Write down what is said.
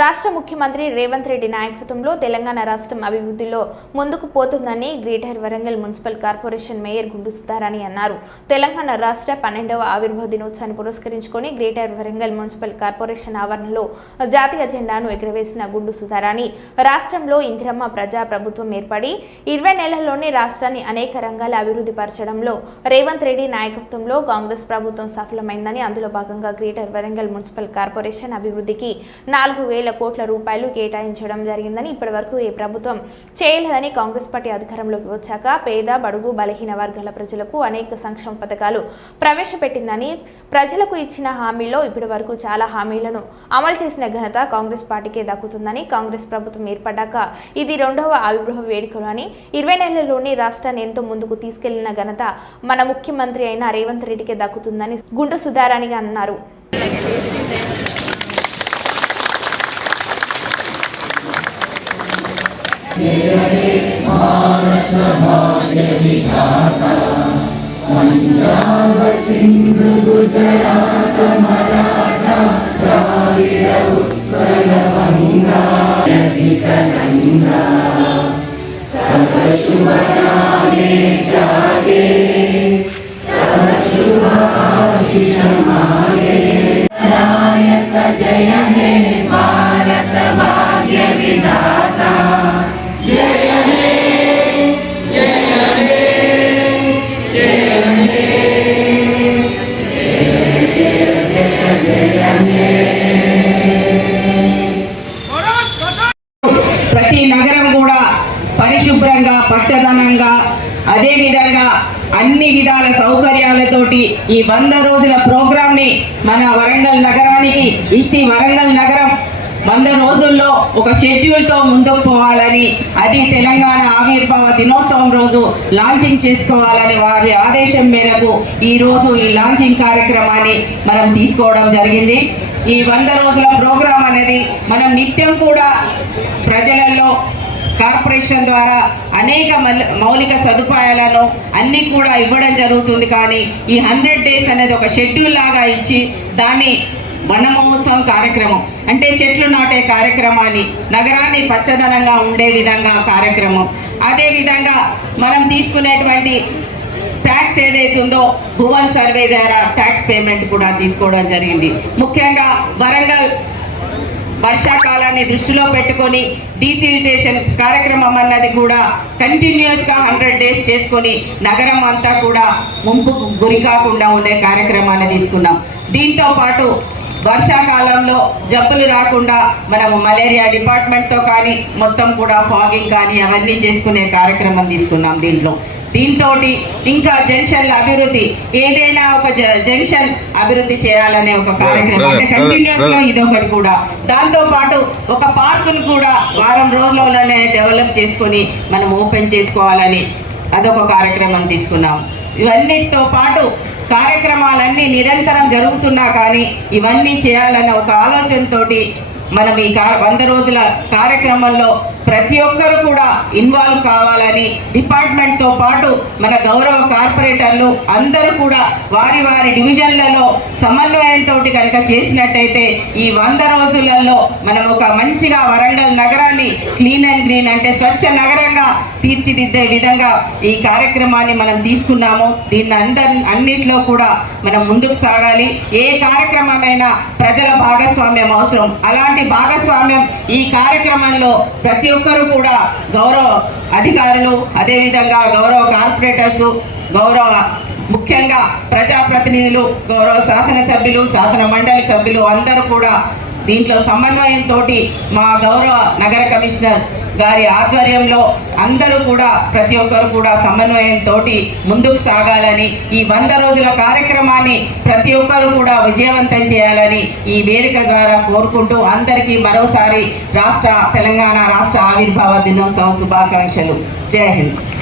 రాష్ట్ర ముఖ్యమంత్రి రేవంత్ రెడ్డి నాయకత్వంలో తెలంగాణ రాష్ట్రం అభివృద్ధిలో ముందుకు పోతుందని greater Warangal municipal corporation mayor Gundu Sudharani అన్నారు. తెలంగాణ రాష్ట్ర పన్నెండవ ఆవిర్భావ దినోత్సవాన్ని పురస్కరించుకొని గ్రేటర్ వరంగల్ మున్సిపల్ కార్పొరేషన్ ఆవరణలో జాతీయ జెండాను ఎగురవేసిన గుండు సుధారాణి రాష్ట్రంలో ఇందిరమ్మ ప్రజా ప్రభుత్వం ఏర్పడి ఇరవై నెలల్లోనే రాష్ట్రాన్ని అనేక రంగాల అభివృద్ధి పరచడంలో రేవంత్ రెడ్డి నాయకత్వంలో కాంగ్రెస్ ప్రభుత్వం సఫలమైందని అందులో భాగంగా గ్రేటర్ వరంగల్ మున్సిపల్ కార్పొరేషన్ అభివృద్ధికి నాలుగు వేల కోట్ల రూపాయలు కేటాయించడం జరిగిందని ఇప్పటివరకు ఏ ప్రభుత్వం చేయలేదని కాంగ్రెస్ పార్టీ అధికారంలోకి వచ్చాక పేద బడుగు బలహీన వర్గాల ప్రజలకు అనేక సంక్షేమ పథకాలు ప్రవేశపెట్టిందని ప్రజలకు ఇచ్చిన హామీలో ఇప్పటివరకు చాలా హామీలను అమలు చేసిన ఘనత కాంగ్రెస్ పార్టీకే దక్కుతుందని కాంగ్రెస్ ప్రభుత్వం ఏర్పడ్డాక ఇది రెండవ ఆవిర్భావ వేడుకలు అని ఇరవై నెలల్లోనే రాష్ట్రాన్ని ఎంతో ముందుకు తీసుకెళ్ళిన ఘనత మన ముఖ్యమంత్రి అయిన రేవంత్ రెడ్డికే దక్కుతుందని గుండు సుధారాణి అన్నారు. भारत भाग्य विधाता पंजाब सिंध गुजरात मराठा द्राविड शुभ नामे जागे तब शुभ आशीष मागे नायक जय हे। అన్ని విధాల సౌకర్యాలతోటి ఈ వంద రోజుల ప్రోగ్రామ్ని మన వరంగల్ నగరానికి ఇచ్చి వరంగల్ నగరం వంద రోజుల్లో ఒక షెడ్యూల్తో ముందుకు పోవాలని అది తెలంగాణ ఆవిర్భావ దినోత్సవం రోజు లాంచింగ్ చేసుకోవాలని వారి ఆదేశం మేరకు ఈ రోజు ఈ లాంచింగ్ కార్యక్రమాన్ని మనం తీసుకోవడం జరిగింది. ఈ వంద రోజుల ప్రోగ్రాం అనేది మనం నిత్యం కూడా ప్రజలలో కార్పొరేషన్ ద్వారా అనేక మల్- మౌలిక సదుపాయాలను అన్నీ కూడా ఇవ్వడం జరుగుతుంది. కానీ ఈ హండ్రెడ్ డేస్ అనేది ఒక షెడ్యూల్ లాగా ఇచ్చి దాన్ని వనమహోత్సవం కార్యక్రమం. అంటే చెట్లు నాటే కార్యక్రమాన్ని నగరాన్ని పచ్చదనంగా ఉండే విధంగా కార్యక్రమం. అదే విధంగా మనం తీసుకునేటువంటి ట్యాక్స్ ఏదైతే ఉందో భువన్ సర్వే ద్వారా ట్యాక్స్ పేమెంట్ కూడా తీసుకోవడం జరిగింది. ముఖ్యంగా వరంగల్ వర్షాకాలాన్ని దృష్టిలో పెట్టుకొని డీసిలిటేషన్ కార్యక్రమం అన్నది కూడా కంటిన్యూస్గా హండ్రెడ్ డేస్ చేసుకొని నగరం అంతా కూడా ముంపుకు గురి కాకుండా ఉండే కార్యక్రమాన్ని తీసుకున్నాం. దీంతో పాటు వర్షాకాలంలో జబ్బులు రాకుండా మనము మలేరియా డిపార్ట్మెంట్తో కానీ మొత్తం కూడా ఫాగింగ్ కానీ అవన్నీ చేసుకునే కార్యక్రమం తీసుకున్నాం దీంట్లో. దీంతో ఇంకా జంక్షన్ల అభివృద్ధి ఏదైనా ఒక జంక్షన్ అభివృద్ధి చేయాలనే ఒక కార్యక్రమం. అంటే కంటిన్యూస్గా ఇది ఒకటి కూడా. దాంతో పాటు ఒక పార్కును కూడా వారం రోజులలోనే డెవలప్ చేసుకొని మనం ఓపెన్ చేసుకోవాలని అదొక కార్యక్రమం తీసుకున్నాం. ఇవన్నిటితో పాటు కార్యక్రమాలన్నీ నిరంతరం జరుగుతున్నా కానీ ఇవన్నీ చేయాలన్న ఒక ఆలోచనతోటి మనం ఈ కా వంద రోజుల కార్యక్రమంలో ప్రతి ఒక్కరు కూడా ఇన్వాల్వ్ కావాలని డిపార్ట్మెంట్తో పాటు మన గౌరవ కార్పొరేటర్లు అందరూ కూడా వారి వారి డివిజన్లలో సమన్వయంతో కనుక చేసినట్టయితే ఈ వంద రోజులలో మనం ఒక మంచిగా వరంగల్ నగరాన్ని క్లీన్ అండ్ గ్రీన్ అంటే స్వచ్ఛ నగరంగా తీర్చిదిద్దే విధంగా ఈ కార్యక్రమాన్ని మనం తీసుకున్నాము. దీన్ని అందరి అన్నిట్లో కూడా మనం ముందుకు సాగాలి. ఏ కార్యక్రమమైనా ప్రజల భాగస్వామ్యం అవసరం. అలాంటి భాగస్వామ్యం ఈ కార్యక్రమంలో ప్రతి ఒక్కరూ కూడా గౌరవ అధికారులు అదేవిధంగా గౌరవ కార్పొరేటర్స్ గౌరవ ముఖ్యంగా ప్రజాప్రతినిధులు గౌరవ శాసనసభ్యులు శాసన మండలి సభ్యులు అందరూ కూడా దీంట్లో సమన్వయంతో మా గౌరవ నగర కమిషనర్ గారి ఆధ్వర్యంలో అందరూ కూడా ప్రతి ఒక్కరు కూడా సమన్వయంతో ముందుకు సాగాలని ఈ వంద రోజుల కార్యక్రమాన్ని ప్రతి ఒక్కరు కూడా విజయవంతం చేయాలని ఈ వేదిక ద్వారా కోరుకుంటూ అందరికీ మరోసారి రాష్ట్ర తెలంగాణ రాష్ట్ర ఆవిర్భావ దినోత్సవ శుభాకాంక్షలు. జై హింద్.